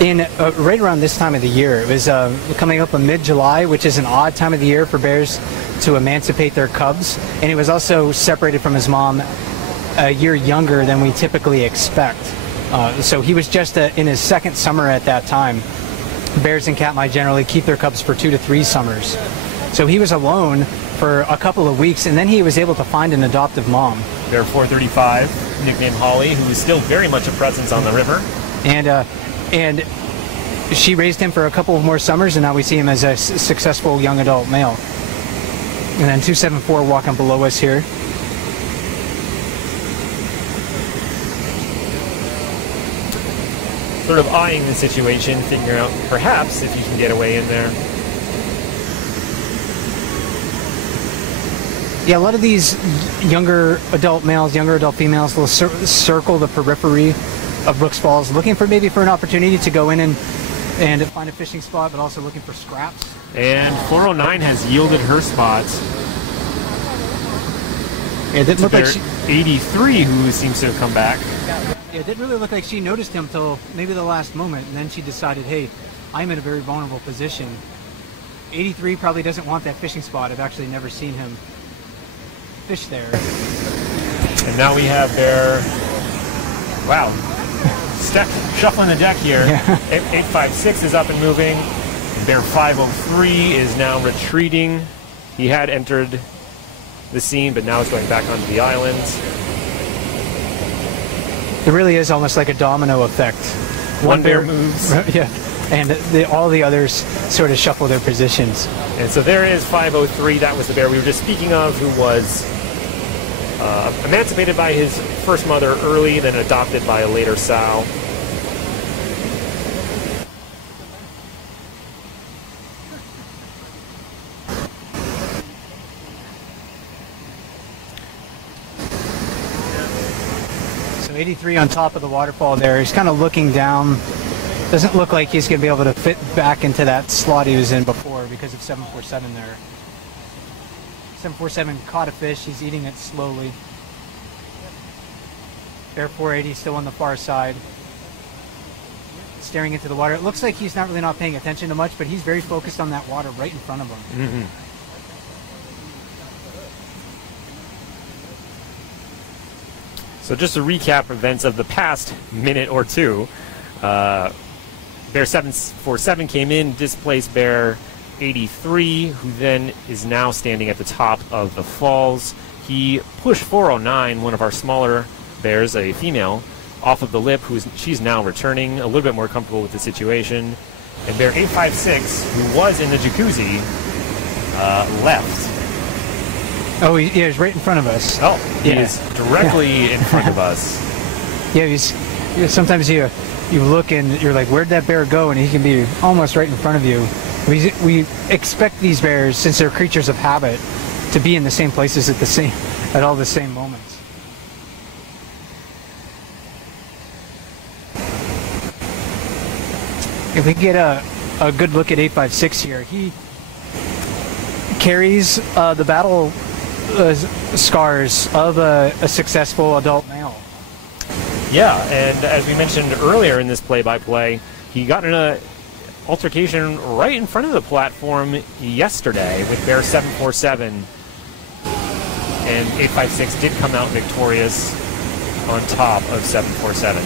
in right around this time of the year. It was coming up in mid-July, which is an odd time of the year for bears to emancipate their cubs, and he was also separated from his mom a year younger than we typically expect. So he was just in his second summer at that time. Bears in Katmai generally keep their cubs for 2 to 3 summers. So he was alone for a couple of weeks, and then he was able to find an adoptive mom. Bear 435, nicknamed Holly, who is still very much a presence on the river. And she raised him for a couple of more summers, and now we see him as a successful young adult male. And then 274 walking below us here. Sort of eyeing the situation, figuring out perhaps if he can get away in there. Yeah, a lot of these younger adult males, younger adult females will circle the periphery of Brooks Falls, looking for maybe for an opportunity to go in and find a fishing spot, but also looking for scraps. And 409 has yielded her spots. Yeah, it didn't look like 83, who seems to have come back. Yeah, it didn't really look like she noticed him till maybe the last moment, and then she decided, hey, I'm in a very vulnerable position. 83 probably doesn't want that fishing spot. I've actually never seen him fish there. And now we have their, wow, shuffling the deck here. Yeah. 856 is up and moving. Bear 503 is now retreating. He had entered the scene, but now it's going back onto the islands. It really is almost like a domino effect. One bear moves. Yeah, and all the others sort of shuffle their positions. And so there is 503. That was the bear we were just speaking of, who was emancipated by his first mother early, then adopted by a later sow. So 83 on top of the waterfall there. He's kind of looking down. Doesn't look like he's going to be able to fit back into that slot he was in before because of 747 there. 747 caught a fish. He's eating it slowly. Bear 480 still on the far side, staring into the water. It looks like he's not paying attention to much, but he's very focused on that water right in front of him. Mm-hmm. So just to recap events of the past minute or two, Bear 747 came in, displaced Bear 83, who then is now standing at the top of the falls. He pushed 409, one of our smaller bears, a female, off of the lip, she's now returning, a little bit more comfortable with the situation. And Bear 856, who was in the jacuzzi, left. Oh, he's right in front of us. Oh, he is directly in front of us. Yeah, sometimes you look and you're like, where'd that bear go? And he can be almost right in front of you. We expect these bears, since they're creatures of habit, to be in the same places at all the same moments. If we get a good look at 856 here, he carries the battle scars of a successful adult male. Yeah, and as we mentioned earlier in this play-by-play, he got in an altercation right in front of the platform yesterday with Bear 747, and 856 did come out victorious on top of 747.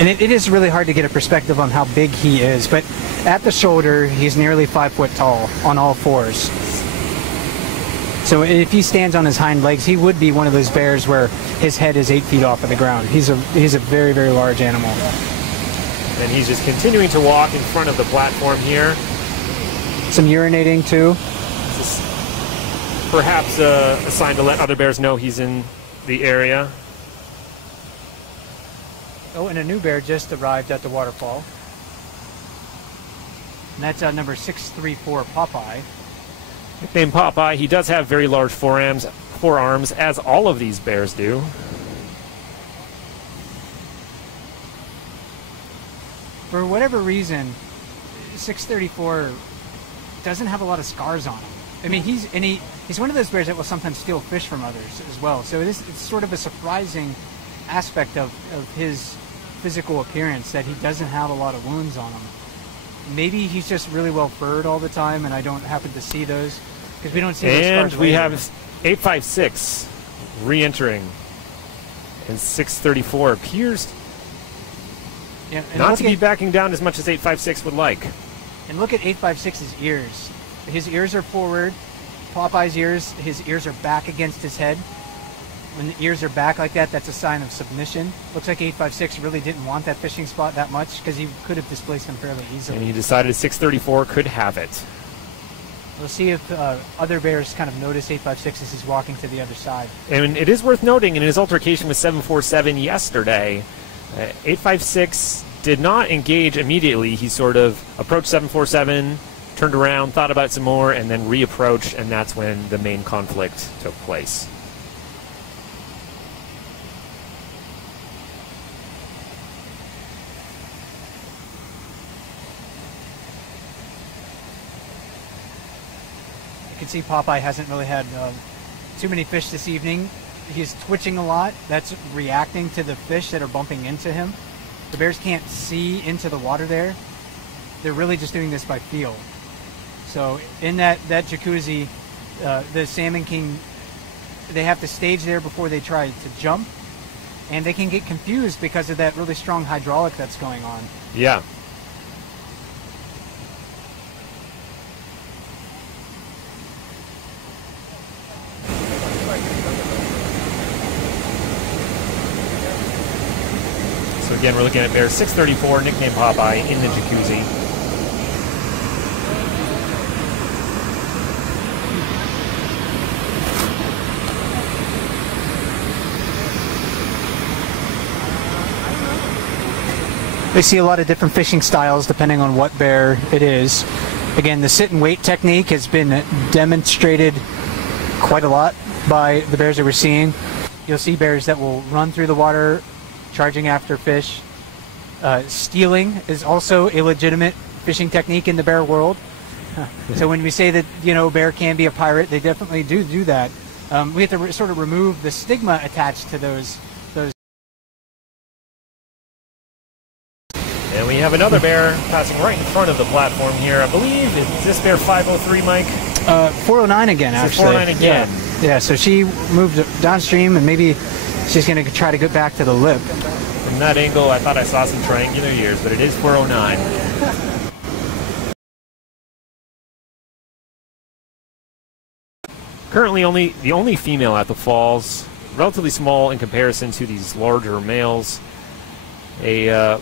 And it is really hard to get a perspective on how big he is, but at the shoulder, he's nearly 5 foot tall on all fours. So if he stands on his hind legs, he would be one of those bears where his head is 8 feet off of the ground. He's a very, very large animal. And he's just continuing to walk in front of the platform here. Some urinating too. This is perhaps a sign to let other bears know he's in the area. Oh, and a new bear just arrived at the waterfall. And that's number 634, Popeye. Nicknamed Popeye, he does have very large forearms, as all of these bears do. For whatever reason, 634 doesn't have a lot of scars on him. I mean, he's one of those bears that will sometimes steal fish from others as well. So it's sort of a surprising aspect of his physical appearance that he doesn't have a lot of wounds on him. Maybe he's just really well furred all the time, and I don't happen to see those because we don't see those scars. And we have 856 re-entering, and 634 appears not to be backing down as much as 856 would like. And look at 856's ears. His ears are forward. Popeye's ears, his ears are back against his head. When the ears are back like that, that's a sign of submission. Looks like 856 really didn't want that fishing spot that much because he could have displaced him fairly easily. And he decided 634 could have it. We'll see if other bears kind of notice 856 as he's walking to the other side. And it is worth noting, in his altercation with 747 yesterday, 856 did not engage immediately. He sort of approached 747, turned around, thought about it some more, and then reapproached, and that's when the main conflict took place. You can see Popeye hasn't really had too many fish this evening. He's twitching a lot. That's reacting to the fish that are bumping into him. The bears can't see into the water there. They're really just doing this by feel. So in that jacuzzi, the Salmon King, they have to stage there before they try to jump, and they can get confused because of that really strong hydraulic that's going on. Yeah. So again, we're looking at bear 634, nicknamed Popeye, in the jacuzzi. They see a lot of different fishing styles depending on what bear it is. Again, the sit and wait technique has been demonstrated quite a lot by the bears that we're seeing. You'll see bears that will run through the water charging after fish. Stealing is also a legitimate fishing technique in the bear world. So when we say that, you know, bear can be a pirate, they definitely do that. We have to sort of remove the stigma attached to those. And we have another bear passing right in front of the platform here. I believe, is this bear 503, Mike? 409 again, actually. 409 again. Yeah, so she moved downstream, and maybe she's going to try to get back to the lip. From that angle, I thought I saw some triangular ears, but it is 409. Currently, the only female at the falls, relatively small in comparison to these larger males. A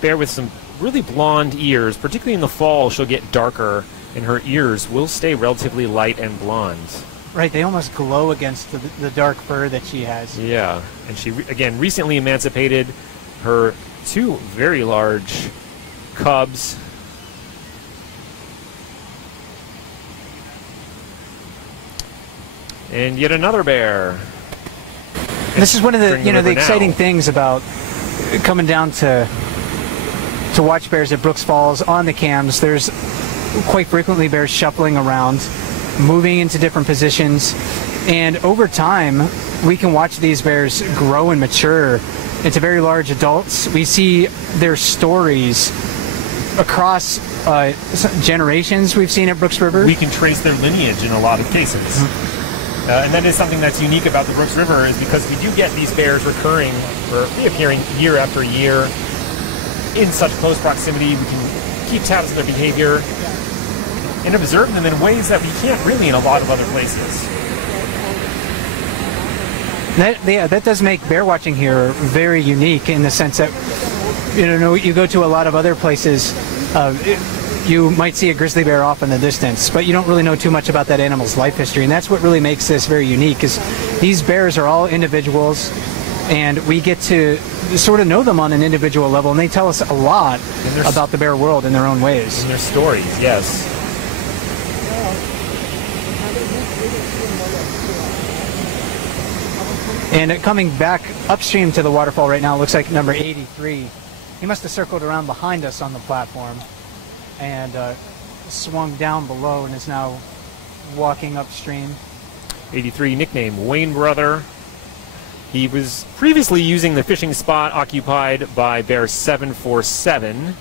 bear with some really blonde ears, particularly in the fall, she'll get darker, and her ears will stay relatively light and blonde. Right, they almost glow against the dark fur that she has. Yeah, and she, again, recently emancipated her two very large cubs. And yet another bear. This is one of the the exciting things about coming down to watch bears at Brooks Falls on the cams. There's quite frequently bears shuffling around, moving into different positions, and over time we can watch these bears grow and mature into very large adults. We see their stories across generations we've seen at Brooks River. We can trace their lineage in a lot of cases. And that is something that's unique about the Brooks River, is because we do get these bears recurring or reappearing year after year in such close proximity. We can keep tabs of their behavior and observe them in ways that we can't really in a lot of other places. That does make bear watching here very unique in the sense that, you go to a lot of other places, you might see a grizzly bear off in the distance, but you don't really know too much about that animal's life history, and that's what really makes this very unique, is these bears are all individuals, and we get to sort of know them on an individual level, and they tell us a lot about the bear world in their own ways. And their stories, yes. And coming back upstream to the waterfall right now, looks like number 83. He must have circled around behind us on the platform and swung down below and is now walking upstream. 83, nickname Wayne Brother. He was previously using the fishing spot occupied by bear 747.